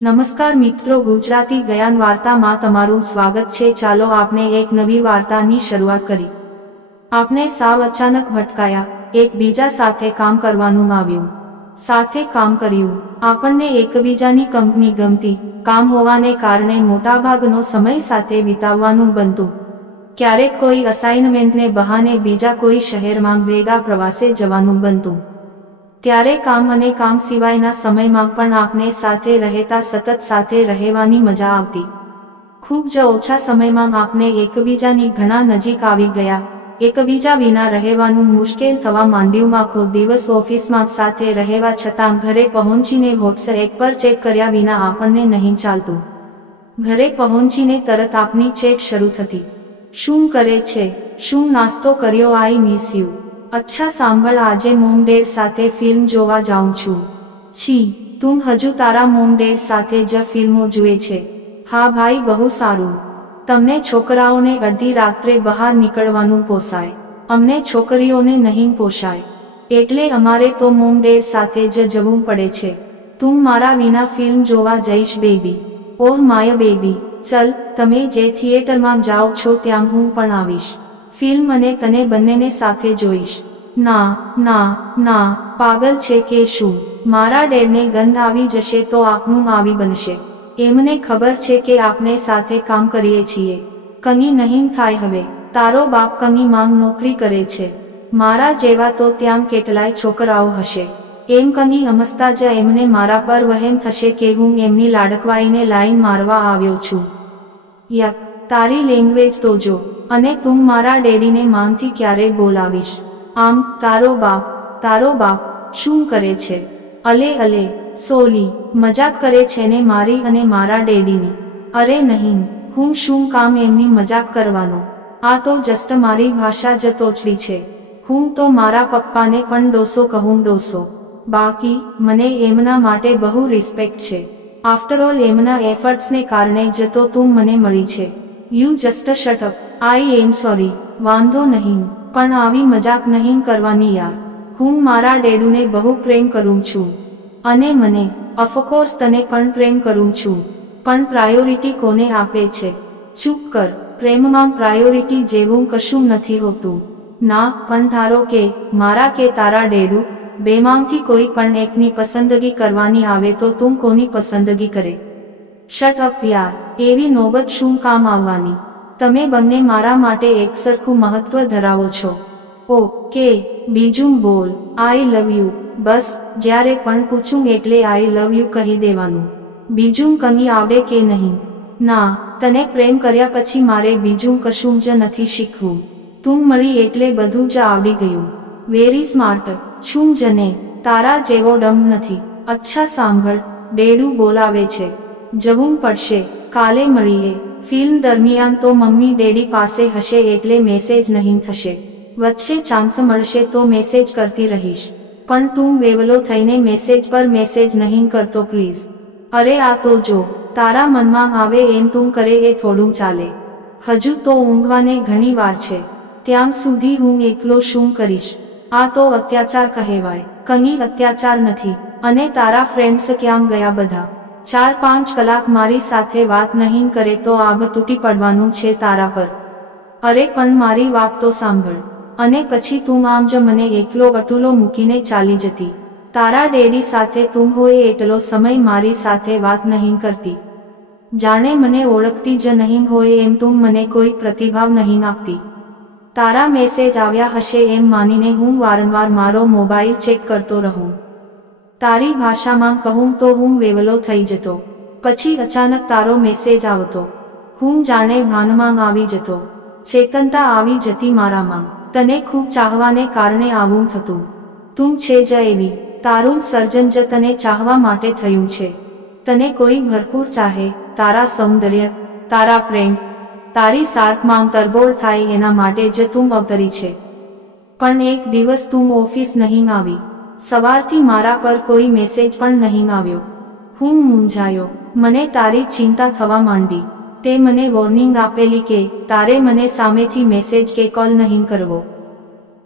નમસ્કાર મિત્રો, ગુજરાતી જ્ઞાન વાર્તામાં તમારું સ્વાગત છે। ચાલો આપણે એક નવી વાર્તાની શરૂઆત કરી। આપણે સાવ અચાનક ભટકાયા, એકબીજા સાથે કામ કરવાનું આવ્યું, સાથે કામ કર્યું। આપણને એકબીજાની કંપની ગમતી, કામ હોવાને કારણે મોટાભાગનો સમય સાથે વિતાવવાનું બનતું। ક્યારેક કોઈ અસાઇનમેન્ટને બહાને બીજા કોઈ શહેરમાં ભેગા પ્રવાસે જવાનું બનતું। ત્યારે કામ અને કામ સિવાયના સમયમાં પણ આપણે સાથે રહેતા, સતત સાથે રહેવાની મજા આવતી। ખૂબ જ ઓછા સમયમાં આપણે એકબીજાની ઘણા નજીક આવી ગયા। એકબીજા વિના રહેવાનું મુશ્કેલ થવા માંડ્યું। આખો દિવસ ઓફિસમાં સાથે રહેવા છતાં ઘરે પહોંચીને વોટ્સએપ પર ચેક કર્યા વિના આપણને નહીં ચાલતું। ઘરે પહોંચીને તરત આપની ચેક શરૂ થતી। શું કરે છે? શું નાસ્તો કર્યો? I miss you. અચ્છા સાંભળ, આજે મોમ ડેડ સાથે ફિલ્મ જોવા જાઉં છું। છી, તું હજુ તારા મોમ ડેડ સાથે જ ફિલ્મો જુએ છે? હા ભાઈ, બહુ સારું। તમને છોકરાઓને અડધી રાત્રે બહાર નીકળવાનું પોસાય, અમને છોકરીઓને નહીં પોસાય, એટલે અમારે તો મોમ ડેડ સાથે જ જવું પડે છે। તું મારા વિના ફિલ્મ જોવા જઈશ બેબી? ઓહ માય બેબી, ચલ, તમે જે થિયેટરમાં જાઓ છો ત્યાં હું પણ આવીશ। ફિલ્મ અને તને બંનેને સાથે જોઈશ। ના ના ના, પાગલ છે કે શું? મારા ડેડને ગંધ આવી જશે તો આપનું આવી બનશે। એમને ખબર છે કે આપણે સાથે કામ કરીએ છીએ। કની નહીં થાય હવે, તારો બાપ કની માંગ નોકરી કરે છે। મારા જેવા તો ત્યાં કેટલાય છોકરાઓ હશે। એમ કની અમસ્તા જ એમને મારા પર વહેમ થશે કે હું એમની લાડકવાઈને લાઈન મારવા આવ્યો છું। યક, તારી લેંગ્વેજ તો જો। અને તું મારા ડેડીને માંગથી ક્યારે બોલાવીશ? આમ, તારો બાપ શું કરે છે? અલે અલે, સોલી, મજાક કરે છે ને મારી અને મારા ડેડીની? અરે નહીં, હું શું કામ એમની મજાક કરવાનો? આ તો જસ્ટ મારી ભાષા જ તોછડી છે। હું તો મારા પપ્પાને પણ ડોસો કહું, ડોસો। બાકી મને એમના માટે બહુ રિસ્પેક્ટ છે। આફ્ટર ઓલ એમના એફર્ટ્સને કારણે જ તો તું મને મળી છે। You just shut up. I am sorry. વાંધો નહીં, પણ આવી મજાક નહીં કરવાની યાર। હું મારા ડેડુને બહુ પ્રેમ કરું છું, અને મને, ઓફકોર્સ તને પણ પ્રેમ કરું છું, પણ પ્રાયોરિટી કોને આપે છે? ચૂપ કર, પ્રેમમાં પ્રાયોરિટી જેવું કશું નથી હોતું। ના, પણ ધારો કે મારા કે તારા ડેડુ બેમાંથી કોઈ પણ એકની પસંદગી કરવાની આવે તો તું કોની પસંદગી કરે? શટ અપ યાર, એવી નોબત શું કામ આવવાની? તમે બંને મારા માટે એકસરખું મહત્વ ધરાવો છો। ઓકે, બીજું બોલ। આઈ લવ યુ। બસ, જ્યારે પણ પૂછું એટલે આઈ લવ યુ કહી દેવાનું। બીજું કની આવડે કે નહીં? ના, તને પ્રેમ કર્યા પછી મારે બીજું કશું જ નથી શીખવું। તું મળી એટલે બધું જ આવડી ગયું। વેરી સ્માર્ટ છું જ ને, તારા જેવો ડમ નથી। અચ્છા સાંભળ, ડેડુ બોલાવે છે, જવું પડશે। કાલે મળીએ। ફિલ્મ દરમિયાન તો મમ્મી ડેડી પાસે હશે એટલે મેસેજ નહીં થશે। વચ્ચે ચાન્સ મળશે તો મેસેજ કરતી રહીશ, પણ તું વેવલો થઈને મેસેજ પર મેસેજ નહીં કરતો પ્લીઝ। અરે આ તો જો, તારા મનમાં આવે એમ તું કરે એ થોડું ચાલે। હજુ તો ઊંઘવાને ઘણી વાર છે, ત્યાં સુધી હું એકલો શું કરીશ? આ તો અત્યાચાર કહેવાય। કની અત્યાચાર નથી। અને તારા ફ્રેન્ડ્સ ક્યાં ગયા બધા? 4-5 કલાક મારી સાથે વાત નહીં કરે તો આભ તૂટી પડવાનું છે તારા પર। અરે પણ મારી વાત તો સાંભળ। અને પછી તું આમ જ મને એકલો અટુલો મૂકીને ચાલી જતી। તારા ડેડી સાથે તું હોય એટલો સમય મારી સાથે વાત નહીં કરતી। જાણે મને ઓળખતી જ નહીં હોય એમ તું મને કોઈ પ્રતિભાવ નહીં આપતી। તારા મેસેજ આવ્યા હશે એમ માનીને હું વારંવાર મારો મોબાઈલ ચેક કરતો રહું। તારી ભાષામાં કહું તો હું વેવલો થઈ જતો, પછી અચાનક તારો મેસેજ આવતો, હું જાણે ભાનમાં આવી જતો, ચેતનતા આવી જતી મારામાં। તને ખૂબ ચાહવાને કારણે આવું થતું। તું છે જ એવી, તારું સર્જન જ તને ચાહવા માટે થયું છે। તને કોઈ ભરપૂર ચાહે, તારા સૌંદર્ય, તારા પ્રેમ, તારી સાર્કમાં તરબોળ થાય એના માટે જ તું અવતરી છે। પણ એક દિવસ તું ઓફિસ નહીં આવી, સવારથી મારા પર કોઈ મેસેજ પણ નહીં આવ્યો। હું મૂંઝાયો, મને તારી ચિંતા થવા માંડી। તે મને વોર્નિંગ આપેલી કે તારે મને સામેથી મેસેજ કે કોલ નહીં કરવો,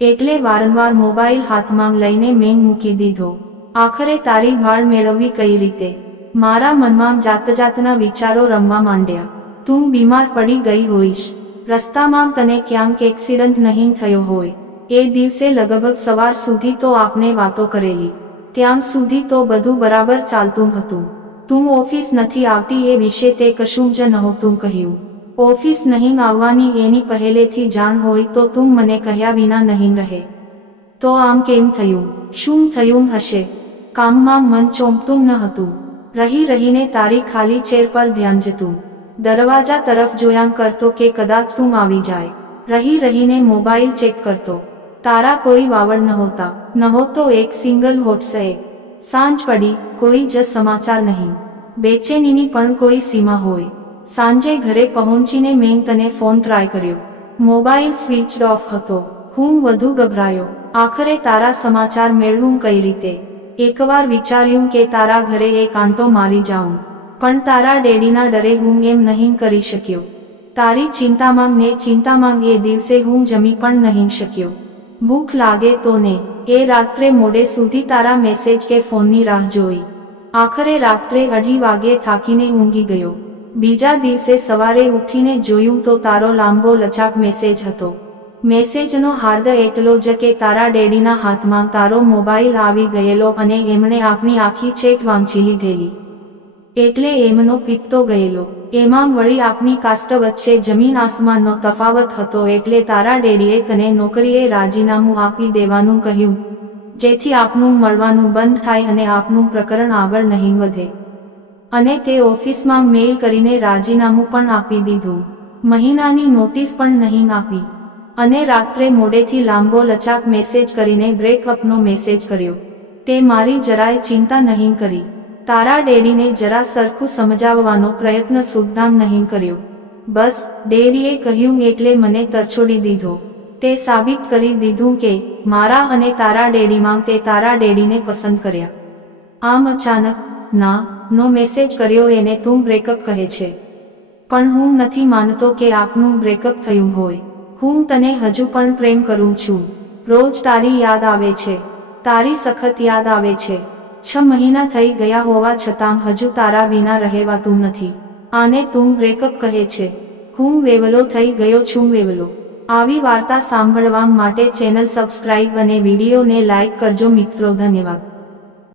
એટલે વારંવાર મોબાઈલ હાથમાં લઈને મેં મૂકી દીધો। આખરે તારી ભાળ મેળવવી કઈ રીતે? મારા મનમાં જાતજાતના વિચારો રમવા માંડ્યા. તું બીમાર પડી ગઈ હોઈશ, રસ્તામાં તને ક્યાંક એક્સિડન્ટ નહીં થયો હોય. એ દિવસે લગભગ સવાર સુધી તો આપણે વાતો કરેલી, ત્યાં સુધી તો બધું બરાબર ચાલતું હતું. તું ઓફિસ નથી આવતી એ વિશે તે કશું જ નહોતું કહ્યું. ઓફિસ નહીં આવવાની એની પહેલેથી જાણ હોય તો તું મને કહ્યા વિના નહીં રહે. તો આમ કેમ થયું? શું થયું હશે? કામમાં મન ચોંપતું ન હતું. રહી રહીને તારી ખાલી ચેર પર ધ્યાન જતું. દરવાજા તરફ જોયા કરતો કે કદાચ તું આવી જાય. રહી રહીને મોબાઈલ ચેક કરતો. તારા કોઈ વાવડ નહોતો એક સિંગલ વોટ્સએપ. સાંજ પડી, કોઈ જ સમાચાર નહીં. બેચેનીની પણ કોઈ સીમા હોય. સાંજે ઘરે પહોંચીને મેં તને ફોન ટ્રાય કર્યો. મોબાઈલ સ્વિચ ઓફ હતો. હું વધુ ગભરાયો. આખરે તારા સમાચાર મેળવું કઈ રીતે? એકવાર વિચાર્યું કે તારા ઘરે એક આંટો મારી જાઉં, પણ તારા ડેડીના ડરે હું એમ નહીં કરી શક્યો. તારી ચિંતામાં એ દિવસે હું જમી પણ નહીં શક્યો. ભૂખ લાગે તો ને એ રાત્રે મોડે સુધી તારા મેસેજ કે ફોનની રાહ જોઈ. આખરે રાત્રે 2:30 વાગે થાકીને ઊંઘી ગયો. બીજા દિવસે સવારે ઉઠીને જોયું તો તારો લાંબો લચાક મેસેજ હતો. મેસેજનો હાર્દ એટલો જ કે તારા ડેડીના હાથમાં તારો મોબાઈલ આવી ગયેલો અને એમણે આપણી આખી ચેટ વાંચી લીધેલી. એટલે એમનો પિત્તો ગયેલો. એમાં વળી આપણી કાસ્ટ વચ્ચે જમીન આસમાનનો તફાવત હતો. એટલે તારા ડેડીએ તને નોકરીએ રાજીનામું આપી દેવાનું કહ્યું, જેથી આપનું મળવાનું બંધ થાય અને આપનું પ્રકરણ આગળ નહીં વધે. અને તે ઓફિસમાં મેલ કરીને રાજીનામું પણ આપી દીધું. મહિનાની નોટિસ પણ નહીં આપી. અને રાત્રે મોડેથી લાંબો લચાક મેસેજ કરીને બ્રેકઅપનો મેસેજ કર્યો. તે મારી જરાય ચિંતા નહીં કરી. તારા ડેડીને જરા સરખું સમજાવવાનો પ્રયત્ન સુદ્ધાં નહીં કર્યો. બસ ડેડીએ કહ્યું એટલે મને તરછોડી દીધો. તે સાબિત કરી દીધું કે મારા અને તારા ડેડીમાં તે તારા ડેડીને પસંદ કર્યા. આમ અચાનક નો મેસેજ કર્યો એને તું બ્રેકઅપ કહે છે. પણ હું નથી માનતો કે આપનું બ્રેકઅપ થયું હોય. હું તને હજુ પણ પ્રેમ કરું છું. રોજ તારી યાદ આવે છે. તારી સખત યાદ આવે છે. 6 મહિના થઈ ગયા હોવા છતાં હજુ તારા વિના રહેવાતું નથી. આને તું બ્રેકઅપ કહે છે? હું વેવલો થઈ ગયો છું, વેવલો. આવી વાર્તા સાંભળવા માટે ચેનલ સબસ્ક્રાઇબ અને વિડીયોને લાઇક કરજો મિત્રો. ધન્યવાદ.